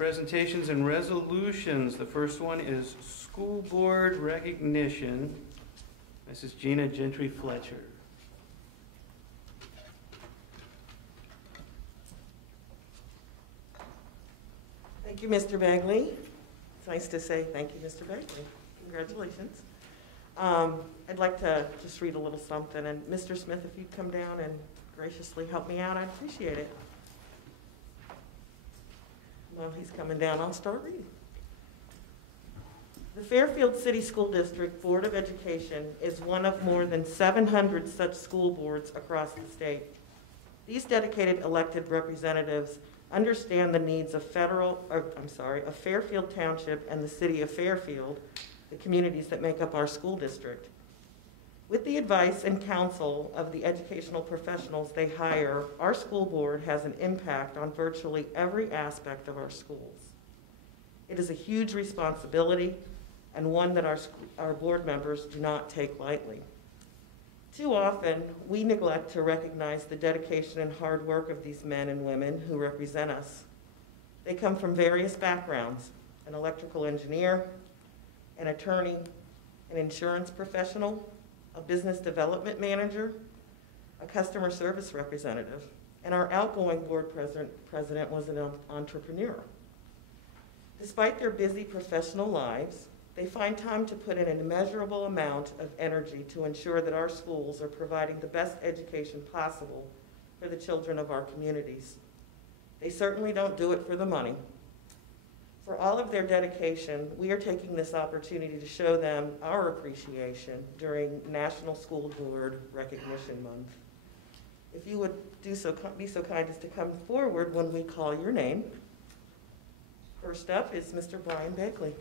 Presentations and resolutions. The first one is school board recognition. This is Gina Gentry Fletcher. Thank you, Mr. Bagley. It's nice to say thank you, Mr. Bagley. Congratulations. I'd like to just read a little something, and Mr. Smith, if you'd come down and graciously help me out, I'd appreciate it. While he's coming down, I'll start reading. The Fairfield City School District Board of Education is one of more than 700 such school boards across the state. These dedicated elected representatives understand the needs of Fairfield Township and the city of Fairfield, the communities that make up our school district. With the advice and counsel of the educational professionals they hire, our school board has an impact on virtually every aspect of our schools. It is a huge responsibility and one that our board members do not take lightly. Too often, we neglect to recognize the dedication and hard work of these men and women who represent us. They come from various backgrounds: an electrical engineer, an attorney, an insurance professional, a business development manager, a customer service representative, and our outgoing board president was an entrepreneur. Despite their busy professional lives, they find time to put in an immeasurable amount of energy to ensure that our schools are providing the best education possible for the children of our communities. They certainly don't do it for the money. For all of their dedication, we are taking this opportunity to show them our appreciation during National School Board Recognition Month. If you would be so kind as to come forward when we call your name. First up is Mr. Brian Bagley.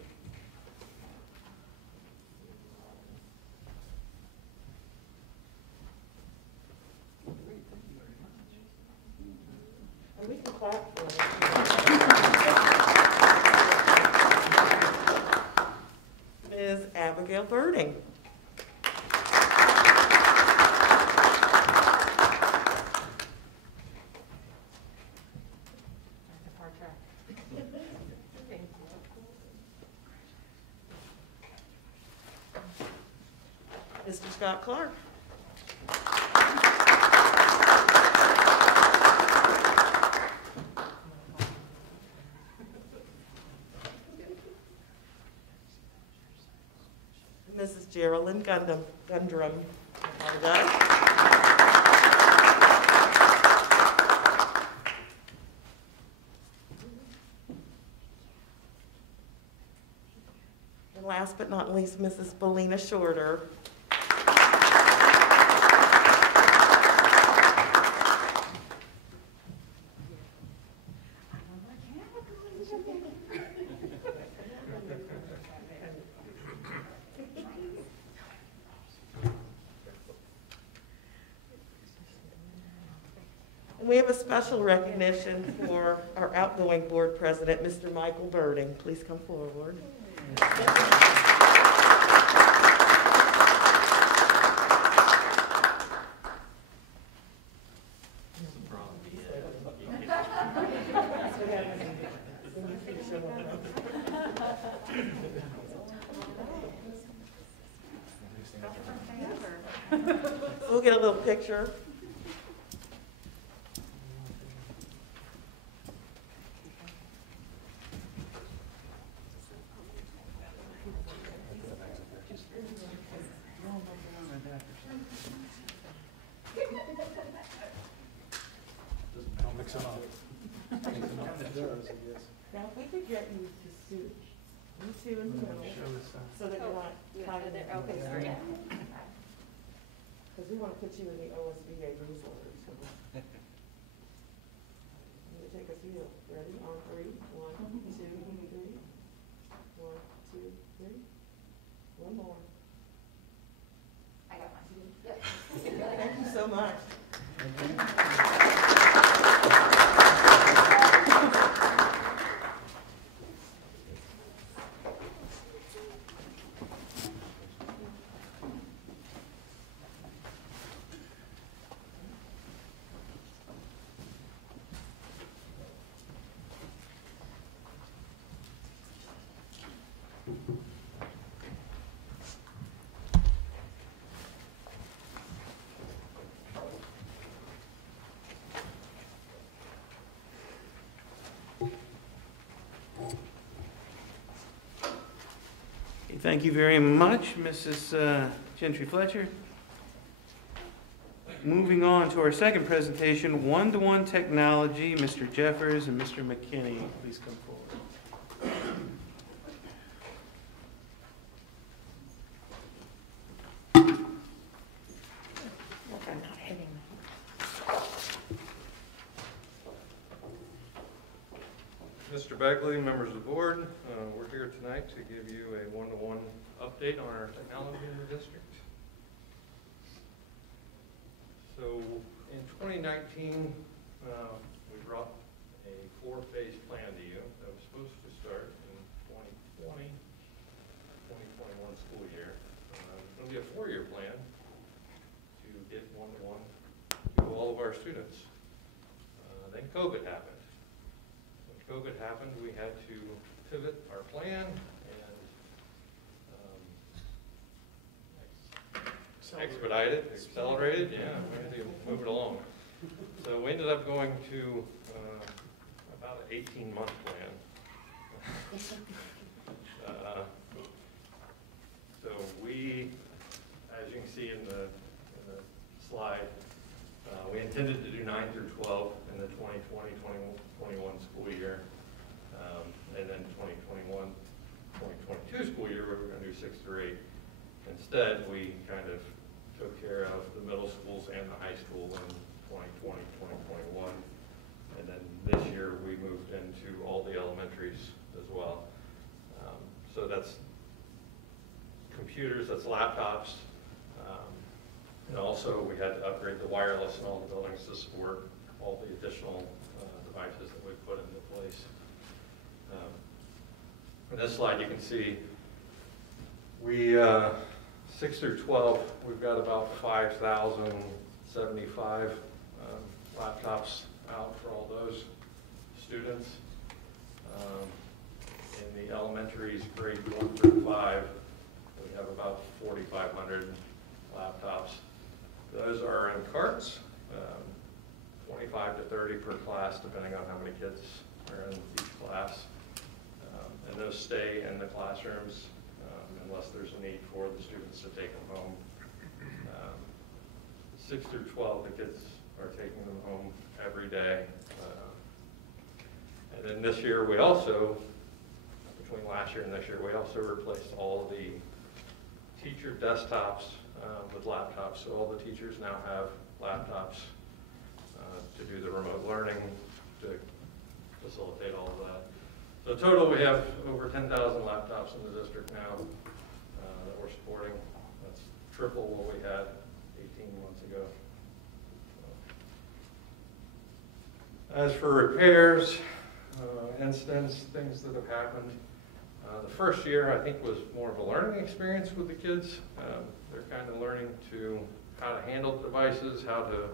And we can clap for him. Ms. Abigail Birding. Mr. Scott Clark. Mrs. Geraldine Gundrum. And last but not least, Mrs. Belina Shorter. We have a special recognition for our outgoing board president, Mr. Michael Birding. Please come forward. We'll get a little picture. Now, if we could get you to suit, you two in the middle, so that you're not tied in there. Okay, sorry. Because we want to put you in the OSBA newsletter. So. I'm going to take a few. Ready? On three. 1, 2, 3. 1, 2, 3. One more. I got mine. Thank you so much. Okay, thank you very much, Mrs. Gentry Fletcher. Moving on to our second presentation, one-to-one technology. Mr. Jeffers and Mr. McKinney, please come forward. I'm not hitting Mr. Beckley, members of the board, we're here tonight to give you a one-to-one update on our technology in the district. So in 2019, we brought a 4-phase plan to you that was supposed to start in 2020, 2021 school year. It's going to be a 4-year plan to get one-to-one to all of our students. Then COVID happened. COVID happened, we had to pivot our plan and expedite it, accelerate it, yeah, we had to move it along. So we ended up going to about an 18-month plan. So we, as you can see in the slide, we intended to do 9 through 12 in the 2020-2021 school year. And then 2021-2022 school year, we were going to do 6 through 8. Instead, we kind of took care of the middle schools and the high school in 2020-2021. And then this year, we moved into all the elementaries as well. So that's computers, that's laptops. And also, we had to upgrade the wireless in all the buildings to support all the additional devices that we put into place. In this slide, you can see we 6 through 12, we've got about 5,075 laptops out for all those students. In the elementaries, grade 1 through 5, we have about 4,500 laptops. Those are in carts, 25 to 30 per class, depending on how many kids are in each class. And those stay in the classrooms unless there's a need for the students to take them home. 6 through 12, the kids are taking them home every day. And then this year, we also, between last year and this year, we also replaced all the teacher desktops with laptops. So all the teachers now have laptops to do the remote learning, to facilitate all of that. So total, we have over 10,000 laptops in the district now that we're supporting. That's triple what we had 18 months ago. As for repairs, incidents, things that have happened, the first year I think was more of a learning experience with the kids. They're kind of learning how to handle the devices, how to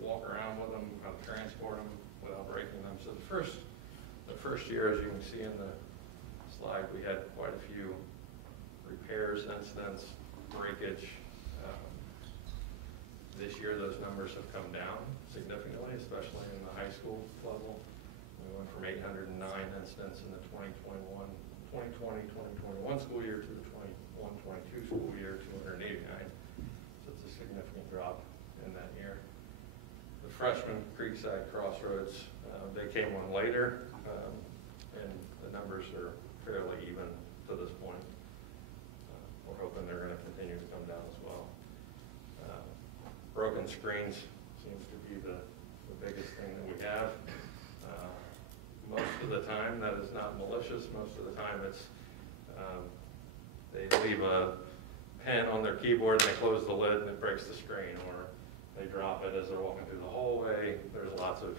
walk around with them, how to transport them without breaking them. So the first year, as you can see in the slide, we had quite a few repairs, incidents, breakage. This year, those numbers have come down significantly, especially in the high school level. We went from 809 incidents in the 2020-2021 school year to the 21-22 school year, 289. So it's a significant drop in that year. The freshman Creekside Crossroads, they came on later, and the numbers are fairly even to this point. We're hoping they're going to continue to come down as well. Broken screens seems to be the biggest thing that we have. Most of the time, that is not malicious. Most of the time, it's they leave a pen on their keyboard and they close the lid and it breaks the screen, or they drop it as they're walking through the hallway. There's lots of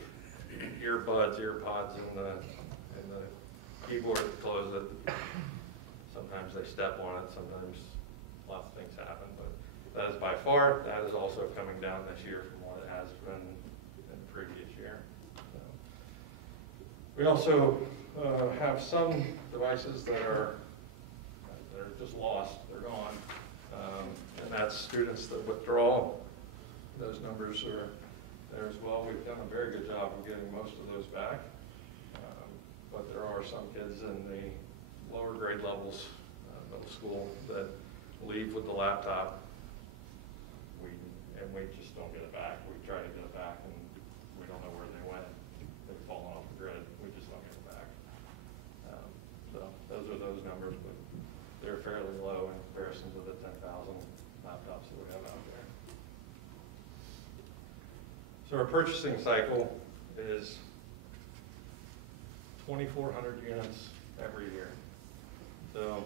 earpods in the keyboard to close it. Sometimes they step on it. Sometimes lots of things happen, but that is by far, that is also coming down this year from what it has been in the previous year. So, we also have some devices that are just lost, they're gone, and that's students that withdraw. Those numbers are there as well. We've done a very good job of getting most of those back, but there are some kids in the lower grade levels, middle school, that leave with the laptop. We just don't get it back. We try to get it back, and we don't know where they went. They've fallen off the grid. We just don't get it back. So those are those numbers, but they're fairly low in comparison to the 10,000 laptops that we have out there. So our purchasing cycle is 2,400 units every year. So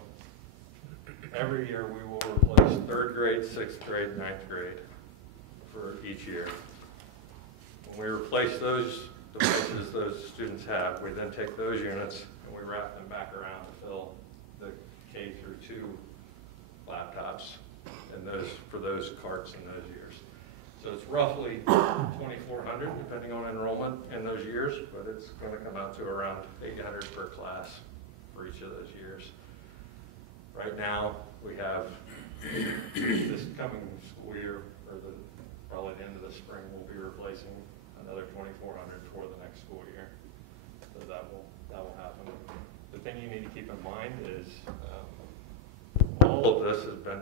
every year we will replace 3rd grade, 6th grade, 9th grade for each year. When we replace those devices those students have, we then take those units and we wrap them back around to fill the K through 2 laptops and for those carts in those years. So it's roughly 2,400 depending on enrollment in those years, but it's going to come out to around 800 per class for each of those years. Right now, we have this coming school year, or probably the end of the spring, we'll be replacing another 2,400 for the next school year. So that will happen. The thing you need to keep in mind is all of this has been,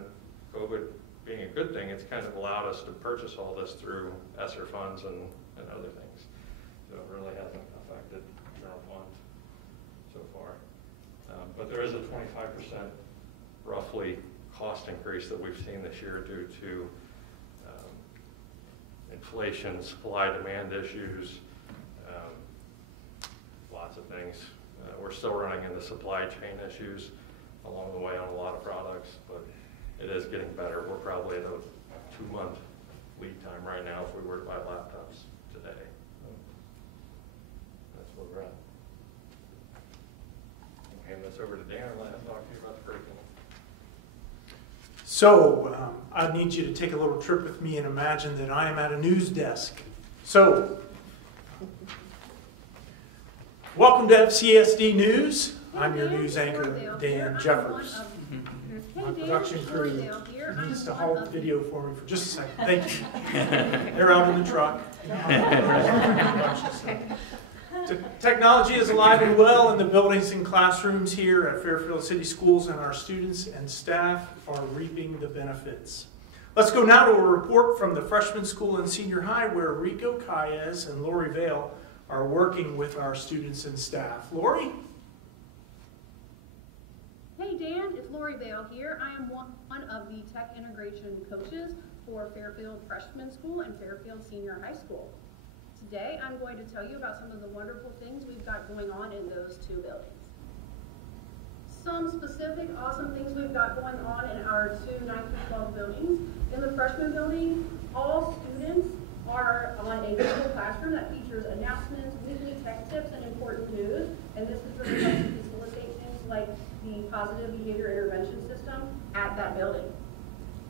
COVID being a good thing, it's kind of allowed us to purchase all this through ESSER funds and other things. So it really hasn't affected general fund so far. But there is a 25% roughly cost increase that we've seen this year due to inflation, supply-demand issues, lots of things. We're still running into supply chain issues along the way on a lot of products, but it is getting better. We're probably at a 2-month lead time right now if we were to buy laptops today. That's where we're at. I'll hand this over to Dan and let him talk to you about the curriculum. So, I need you to take a little trip with me and imagine that I am at a news desk. So, welcome to FCSD News. I'm your news anchor, Dan Jeffers. My production crew needs to hold the video for me for just a second. Thank you. They're out in the truck. Technology is alive and well in the buildings and classrooms here at Fairfield City Schools, and our students and staff are reaping the benefits. Let's go now to a report from the freshman school and senior high where Rico Calles and Lori Vale are working with our students and staff. Lori? Hey Dan, it's Lori Vale here. I am one of the tech integration coaches for Fairfield Freshman School and Fairfield Senior High School. Today I'm going to tell you about some of the wonderful things we've got going on in those 2 buildings. Some specific awesome things we've got going on in our 2 9th through 12 buildings. In the freshman building, all students are on a Google Classroom that features announcements, weekly tech tips, and important news. And this is really helping to facilitate things like the positive behavior intervention system at that building.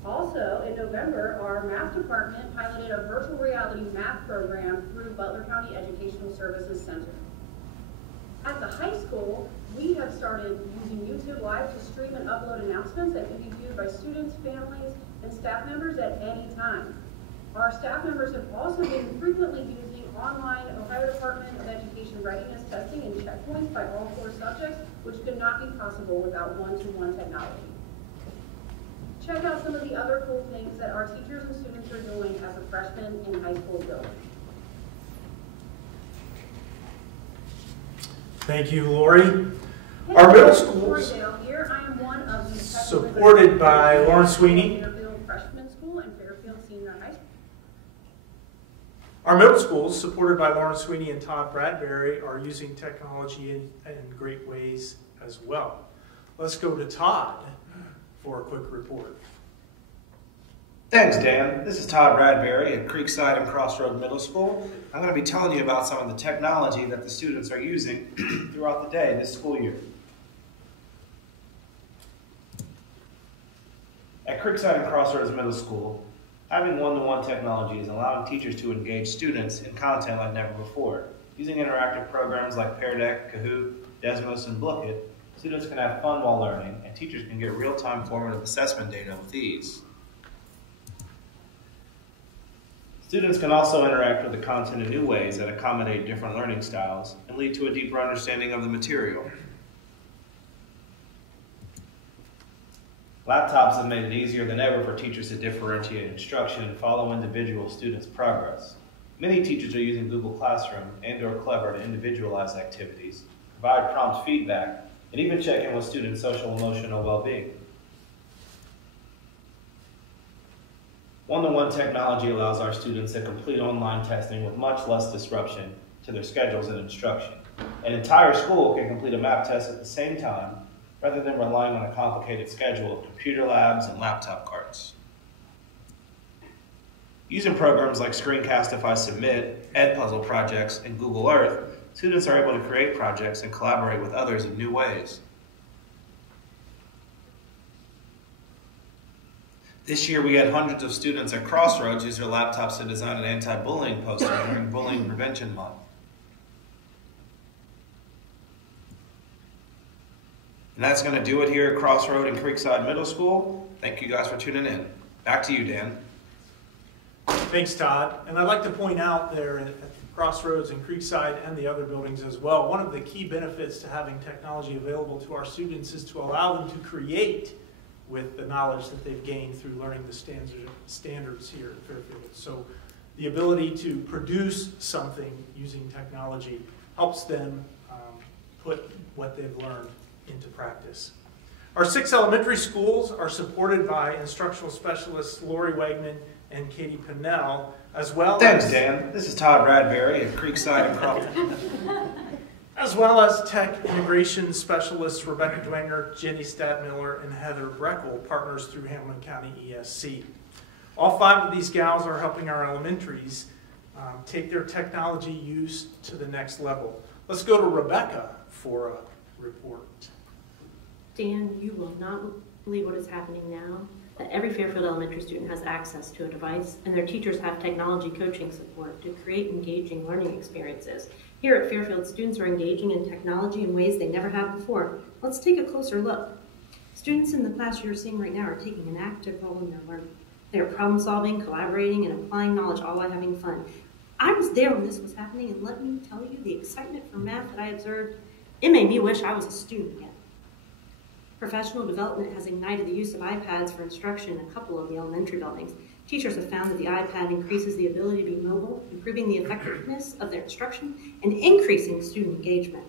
Also, in November, our math department piloted a virtual reality math program through Butler County Educational Services Center. At the high school, we have started using YouTube Live to stream and upload announcements that can be viewed by students, families, and staff members at any time. Our staff members have also been frequently using online Ohio Department of Education readiness testing and checkpoints by all 4 subjects, which could not be possible without one-to-one technology. Check out some of the other cool things that our teachers and students are doing as a freshman in high school building. Thank you, Lori. Our middle schools, here. I am one of the supported by Lauren Sweeney. Fairfield Freshman School and Fairfield Senior High School. Our middle schools, supported by Lauren Sweeney and Todd Bradbury, are using technology in great ways as well. Let's go to Todd for a quick report. Thanks, Dan. This is Todd Bradbury at Creekside and Crossroad Middle School. I'm going to be telling you about some of the technology that the students are using throughout the day this school year. At Creekside and Crossroads Middle School, having one-to-one technology is allowing teachers to engage students in content like never before. Using interactive programs like Pear Deck, Kahoot, Desmos, and Bookit, students can have fun while learning, and teachers can get real-time formative assessment data with ease. Students can also interact with the content in new ways that accommodate different learning styles and lead to a deeper understanding of the material. Laptops have made it easier than ever for teachers to differentiate instruction and follow individual students' progress. Many teachers are using Google Classroom and/or Clever to individualize activities, provide prompt feedback, and even check in with students' social and emotional well-being. One-to-one technology allows our students to complete online testing with much less disruption to their schedules and instruction. An entire school can complete a map test at the same time, rather than relying on a complicated schedule of computer labs and laptop carts. Using programs like Screencastify Submit, Edpuzzle projects, and Google Earth, students are able to create projects and collaborate with others in new ways. This year, we had hundreds of students at Crossroads use their laptops to design an anti-bullying poster during Bullying Prevention Month. And that's going to do it here at Crossroad and Creekside Middle School. Thank you guys for tuning in. Back to you, Dan. Thanks, Todd. And I'd like to point out there at Crossroads and Creekside and the other buildings as well, one of the key benefits to having technology available to our students is to allow them to create with the knowledge that they've gained through learning the standards here at Fairfield. So the ability to produce something using technology helps them put what they've learned into practice. Our 6 elementary schools are supported by instructional specialists Lori Wegman and Katie Pinnell, as well Thanks, Dan. This is Todd Radberry at Creekside and Crawford. as well as tech integration specialists Rebecca Dwenger, Jenny Stadmiller, and Heather Breckel, partners through Hamilton County ESC. All 5 of these gals are helping our elementaries take their technology use to the next level. Let's go to Rebecca for a report. Dan, you will not believe what is happening now, that every Fairfield Elementary student has access to a device, and their teachers have technology coaching support to create engaging learning experiences. Here at Fairfield, students are engaging in technology in ways they never have before. Let's take a closer look. Students in the class you're seeing right now are taking an active role in their learning. They are problem solving, collaborating, and applying knowledge, all while having fun. I was there when this was happening, and let me tell you, the excitement for math that I observed, it made me wish I was a student again. Professional development has ignited the use of iPads for instruction in a couple of the elementary buildings. Teachers have found that the iPad increases the ability to be mobile, improving the effectiveness of their instruction, and increasing student engagement.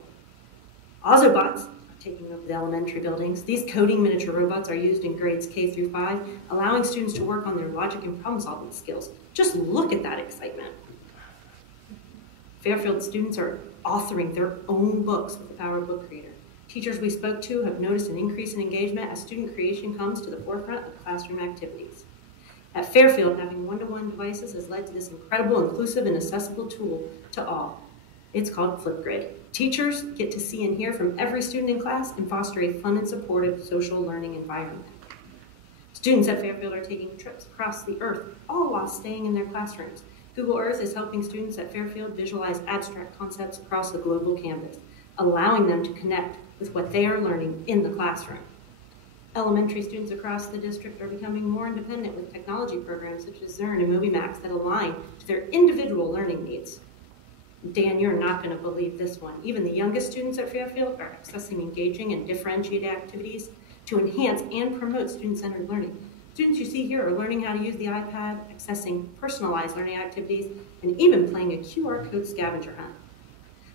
Ozobots are taking over the elementary buildings. These coding miniature robots are used in grades K through 5, allowing students to work on their logic and problem-solving skills. Just look at that excitement. Fairfield students are authoring their own books with the power of Book Creator. Teachers we spoke to have noticed an increase in engagement as student creation comes to the forefront of classroom activities. At Fairfield, having one-to-one devices has led to this incredible, inclusive, and accessible tool to all. It's called Flipgrid. Teachers get to see and hear from every student in class and foster a fun and supportive social learning environment. Students at Fairfield are taking trips across the earth, all while staying in their classrooms. Google Earth is helping students at Fairfield visualize abstract concepts across the global canvas, allowing them to connect with what they are learning in the classroom. Elementary students across the district are becoming more independent with technology programs such as Zern and MobyMax that align to their individual learning needs. Dan, you're not going to believe this one. Even the youngest students at Fairfield are accessing engaging and differentiated activities to enhance and promote student-centered learning. Students you see here are learning how to use the iPad, accessing personalized learning activities, and even playing a QR code scavenger hunt.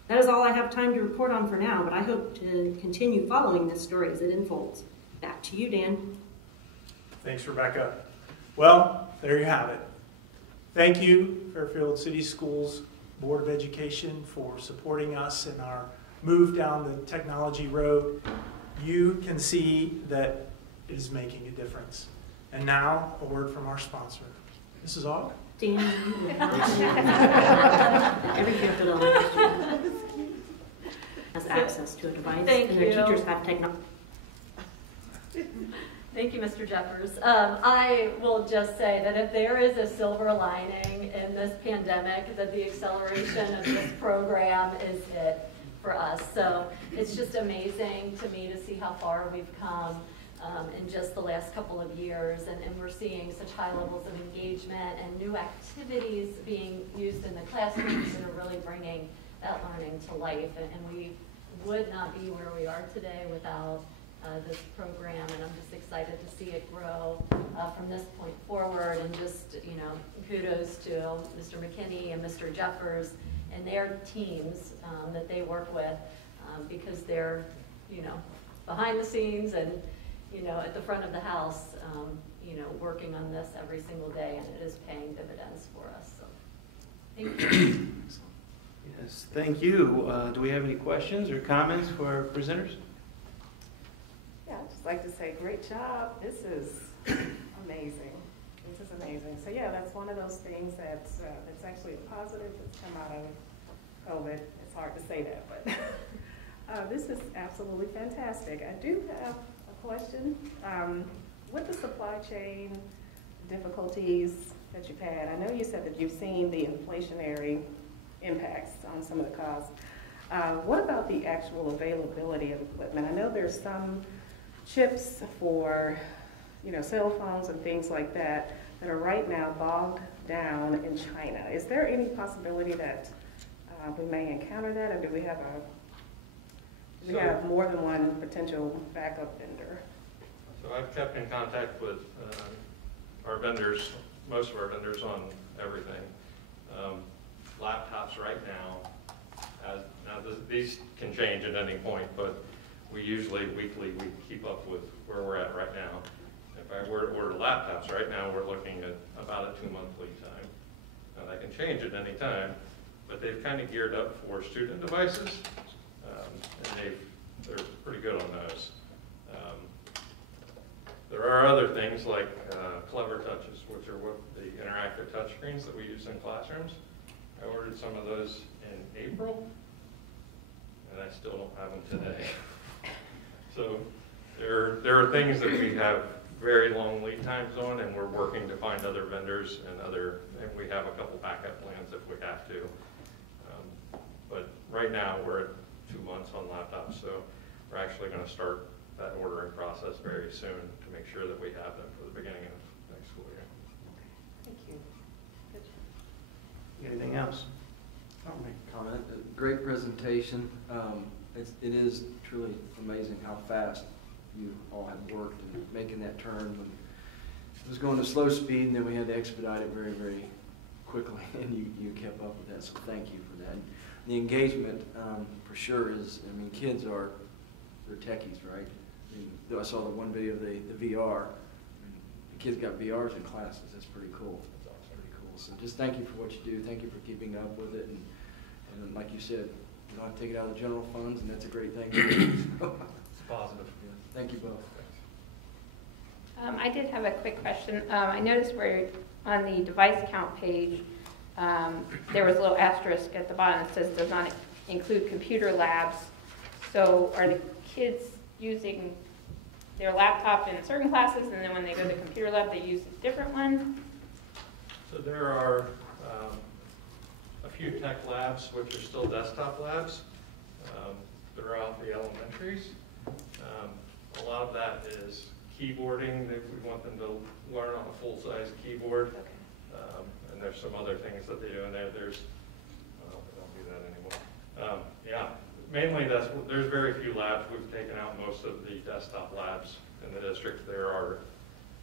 That is all I have time to report on for now, but I hope to continue following this story as it unfolds. Back to you, Dan. Thanks, Rebecca. Well, there you have it. Thank you, Fairfield City Schools Board of Education, for supporting us in our move down the technology road. You can see that it is making a difference. And now, a word from our sponsor. Mrs. Aug? Dan, you will not believe that every Fairfield Elementary student has access to a device, and their teachers have technology. Thank you, Mr. Jeffers. I will just say that if there is a silver lining in this pandemic, that the acceleration of this program is it for us. So it's just amazing to me to see how far we've come in just the last couple of years, and we're seeing such high levels of engagement and new activities being used in the classrooms that are really bringing that learning to life. And we would not be where we are today without this program, and I'm just excited to see it grow from this point forward. And just, you know, kudos to Mr. McKinney and Mr. Jeffers and their teams that they work with, because they're, you know, behind the scenes and, you know, at the front of the house, you know, working on this every single day, and it is paying dividends for us. So, thank you. Yes, thank you. Do we have any questions or comments for our presenters? Yeah, I'd just like to say, great job. This is amazing. This is amazing. So yeah, that's one of those things that's actually a positive that's come out of COVID. It's hard to say that, but this is absolutely fantastic. I do have a question. With the supply chain difficulties that you've had, I know you said that you've seen the inflationary impacts on some of the costs. What about the actual availability of equipment? I know there's some chips for, you know, cell phones and things like that that are right now bogged down in China. Is there any possibility that we may encounter that, or do we have more than one potential backup vendor? So I've kept in contact with our vendors, most of our vendors, on everything. Laptops right now, these can change at any point, but we usually weekly we keep up with where we're at right now. If I were to order laptops right now, we're looking at about a 2-month lead time. Now that can change at any time, but they've kind of geared up for student devices, and they're pretty good on those. There are other things like Clever Touches, which are what the interactive touchscreens that we use in classrooms. I ordered some of those in April, and I still don't have them today. So there are things that we have very long lead times on, and we're working to find other vendors and we have a couple backup plans if we have to. But right now we're at 2 months on laptops, so we're actually going to start that ordering process very soon to make sure that we have them for the beginning of next school year. Thank you. Anything else? I'll make a comment. Great presentation. It is truly amazing how fast you all have worked in making that turn. When it was going to slow speed, and then we had to expedite it very, very quickly, and you kept up with that, so thank you for that. The engagement, for sure, is, I mean, kids they're techies, right? I mean, though I saw the one video of the VR, the kids got VRs in classes. That's pretty cool. That's pretty cool. So just thank you for what you do. Thank you for keeping up with it. And like you said, you don't have to take it out of the general funds, and that's a great thing. It's positive. Yeah. Thank you both. I did have a quick question. I noticed where on the device count page, there was a little asterisk at the bottom that says does not include computer labs. So are the kids using their laptop in certain classes, and then when they go to the computer lab, they use a different one? So there are a few tech labs which are still desktop labs throughout the elementaries. A lot of that is keyboarding. We want them to learn on a full-size keyboard. Okay. And there's some other things that they do in there. They don't do that anymore. Yeah, mainly there's very few labs. We've taken out most of the desktop labs in the district. There are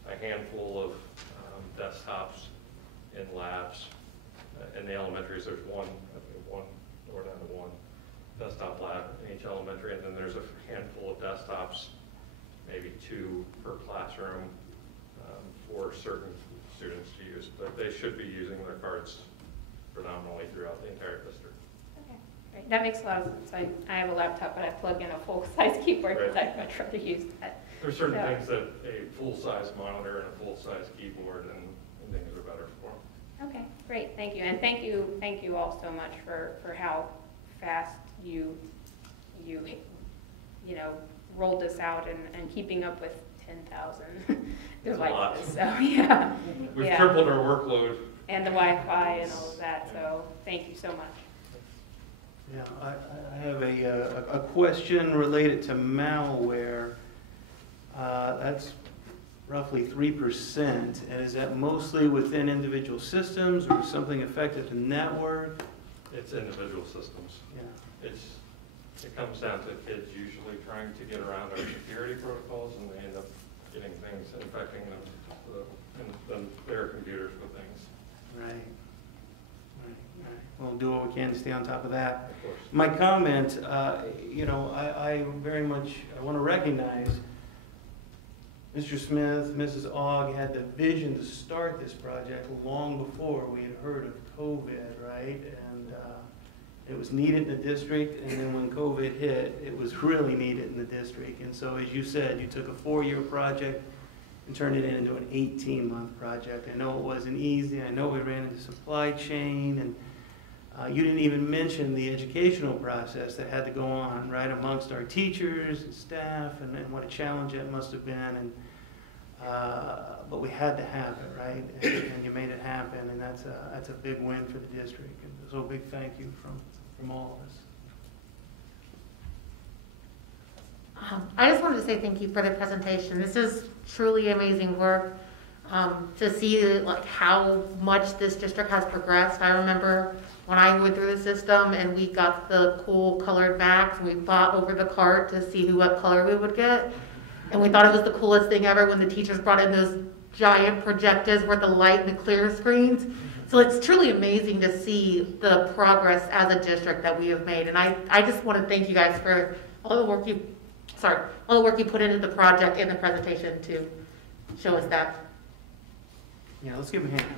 a handful of desktops in labs. In the elementaries, there's one or down to one desktop lab in each elementary, and then there's a handful of desktops, maybe 2 per classroom for certain students to use. But they should be using their cards predominantly throughout the entire district. Okay, great. That makes a lot of sense. I have a laptop, but I plug in a full-size keyboard because I'd much rather use that. There's certain things that a full-size monitor and a full-size keyboard and things are better for. Okay, great, thank you. And thank you all so much for how fast you know, rolled this out and keeping up with 10,000 devices. So yeah. We've tripled our workload. And the Wi-Fi and all of that, so thank you so much. Yeah, I have a question related to malware. That's roughly 3%. And is that mostly within individual systems or something affected the network? It's individual systems. Yeah. It comes down to kids usually trying to get around our security protocols, and they end up getting things, infecting their computers with things. Right. We'll do what we can to stay on top of that. Of course. My comment, I very much, I want to recognize Mr. Smith, Mrs. Ogg had the vision to start this project long before we had heard of COVID, right? And it was needed in the district, and then when COVID hit, it was really needed in the district. And so, as you said, you took a 4-year project and turned it into an 18-month project. I know it wasn't easy. I know we ran into supply chain, and you didn't even mention the educational process that had to go on, right, amongst our teachers and staff, and what a challenge that must have been. And but we had to have it, right? And you made it happen, and that's a big win for the district. And so, a big thank you from all of us. I just wanted to say thank you for the presentation. This is truly amazing work. To see like how much this district has progressed. I remember when I went through the system and we got the cool colored bags and we fought over the cart to see what color we would get. And we thought it was the coolest thing ever when the teachers brought in those giant projectors with the light and the clear screens. So it's truly amazing to see the progress as a district that we have made. And I just want to thank you guys for all the work you put into the project and the presentation to show us that. Yeah, let's give him a hand.